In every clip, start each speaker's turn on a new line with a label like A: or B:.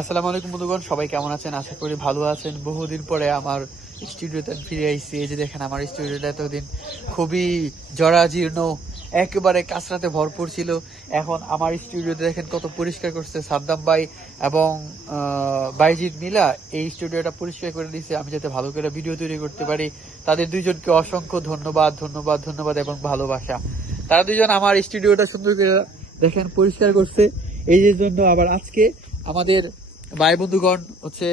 A: আসসালামু আলাইকুম বন্ধুগণ, সবাই কেমন আছেন? আশা করি ভালো আছেন। বহুদিন পরে আমার স্টুডিওতে ফিরে আইসি। এই যে দেখেন, আমার স্টুডিওটা এতদিন খুবই জরাজীর্ণ, একেবারে কাঁচরাতে ভরপুর ছিল। এখন আমার স্টুডিওতে দেখেন কত পরিষ্কার করছে। সাদ্দাম ভাই এবং বাইজিৎ মিলা এই স্টুডিওটা পরিষ্কার করে দিয়েছে। আমি যাতে ভালো করে ভিডিও তৈরি করতে পারি। তাদের দুইজনকে অসংখ্য ধন্যবাদ ধন্যবাদ ধন্যবাদ এবং ভালোবাসা। তারা দুইজন আমার স্টুডিওটা সুন্দর করে দেখেন, পরিষ্কার করছে। এই জন্য আবার আজকে আমাদের ভাই বন্ধুগণ হচ্ছে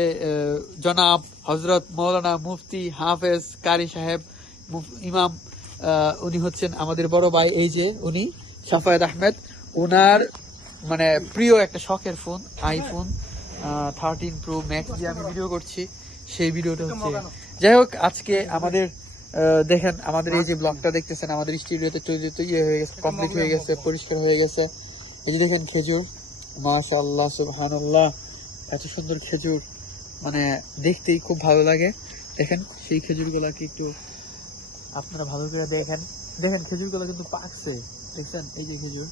A: জনাব হজরত মৌলানা মুফতি হাফেজ কারি সাহেব ইমাম উনি হচ্ছেন আমাদের বড় ভাই এই যে উনি সাফায়েদ আহমেদ। ওনার মানে প্রিয় একটা শখের phone iPhone thirteen pro max দিয়ে আমি ভিডিও করছি। সেই ভিডিওটা হচ্ছে যাই হোক আজকে আমাদের দেখেন আমাদের এই যে ব্লগটা দেখতেছেন আমাদের স্টুডিওতে তৈরি হয়ে গেছে কমপ্লিট হয়ে গেছে পরিষ্কার হয়ে গেছে। এই যে দেখেন খেজুর মাশাআল্লাহ সুবহানাল্লাহ। এত সুন্দর খেজুর মানে দেখতেই খুব ভালো লাগে। দেখেন সেই খেজুরগুলাকে একটু আপনারা ভালো করে দেখেন। দেখেন খেজুরগুলো কিন্তু পাকছে। দেখছেন? এই যে খেজুর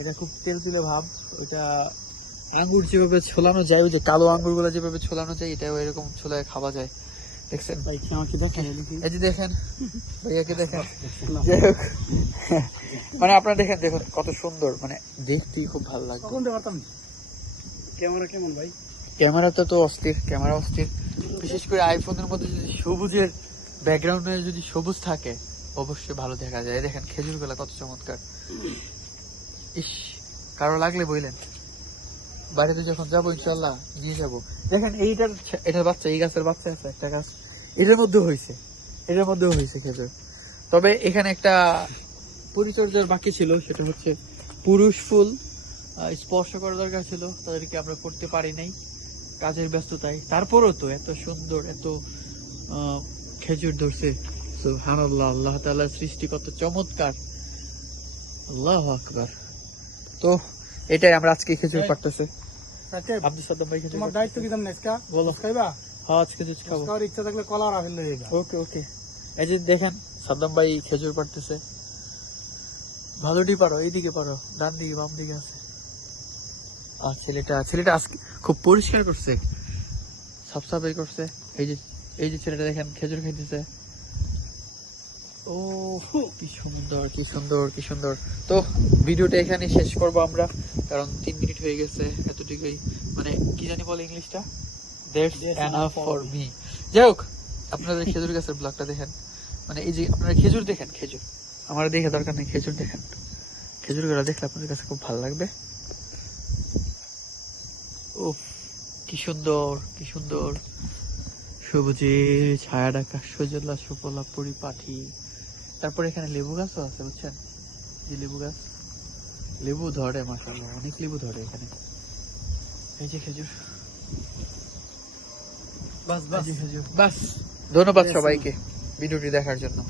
A: এটা খুব তেল তুলে ভাব। এটা আঙ্গুর যেভাবে ছোলানো যায় ওই যে কালো আঙ্গুরগুলো যেভাবে ছোলানো যায় এটাও এরকম ছোলায় খাওয়া যায়। দেখছেন?
B: ভাই আমাকে দেখেন
A: এই যে দেখেন ভাইয়াকে দেখেন। যাই হোক। মানে আপনারা দেখেন দেখুন কত সুন্দর। মানে দেখতেই খুব ভালো লাগে
B: ক্যামেরা কেমন ভাই?
A: ক্যামেরাটা তো অস্থির, ক্যামেরা অস্থির। বিশেষ করে আইফোনের মধ্যে যদি সবুজের ব্যাকগ্রাউন্ডে যদি সবুজ থাকে, অবশ্যই ভালো দেখা যায়। দেখেন, খেজুরগুলা কত চমৎকার। ইস, কারও লাগলে বইলেন। বাড়িতে যখন যাব ইনশাল্লাহ নিয়ে যাব। দেখেন, এইটার এটার বাচ্চা, এই গাছের বাচ্চা আছে, একটা গাছ। এটার মধ্যেও হয়েছে এটার মধ্যেও হয়েছে খেজুর। তবে এখানে একটা পরিচর্যার বাকি ছিল, সেটা হচ্ছে পুরুষ ফুল স্পর্শ করা দরকার ছিল। তাদেরকে আমরা করতে পারি নাই। কাজের ব্যস্ততায়। তারপরও তো এত সুন্দর এত খেজুর ধরছে। সুবহানাল্লাহ আল্লাহ তাআলার সৃষ্টি কত চমৎকার। আল্লাহ আকবার। তো এটাই আমরা আজকে খেজুর পারতেছে আব্দুল সাদ্দাম ভাই খেজুর
B: তোমার দায়িত্ব কি জানেন আজকা?
A: বলো।
B: খাইবা?
A: হ্যাঁ আজকে খেজুর খাব।
B: খাওয়ার ইচ্ছা থাকলে কলা রাখেন
A: ওকে ওকে। এই যে দেখেন সাদ্দাম ভাই খেজুর পারতেছে ভালোটি পারো এইদিকে পারো ডান দিকে বাম দিকে আছে। আর ছেলেটা ছেলেটা আজকে খুব পরিষ্কার করছে। সাফ সাফাই করছে। এই যে এই যে ছেলেটা দেখেন খেজুর খাইতেছে। ও কি সুন্দর কি সুন্দর কি সুন্দর। তো ভিডিওটা এখানে শেষ করব আমরা কারণ তিন মিনিট হয়ে গেছে এতটুকুই। মানে কি জানি বলে ইংলিশটা? দ্যাটস এনাফ ফর মি যাই হোক আপনাদের খেজুর গাছের ব্লগটা দেখেন। মানে এই যে আপনারা খেজুর দেখেন খেজুর। আমার দেখে দরকার নেই খেজুর দেখেন। খেজুরগুলো দেখলে আপনাদের কাছে খুব ভালো লাগবে। ও কি সুন্দর কি সুন্দর। সবুজে ছায়া ডাকা সজলা সুফলা পরিপাঠি। তারপর এখানে লেবু গাছও আছে বুঝছেন? যে লেবু গাছ? লেবু ধরে মাসাল্লাহ অনেক লেবু ধরে এখানে। এই যে খেজুর।
B: বাস বাস।
A: খেজুর। বাস। ধন্যবাদ সবাইকে ভিডিওটি দেখার জন্য।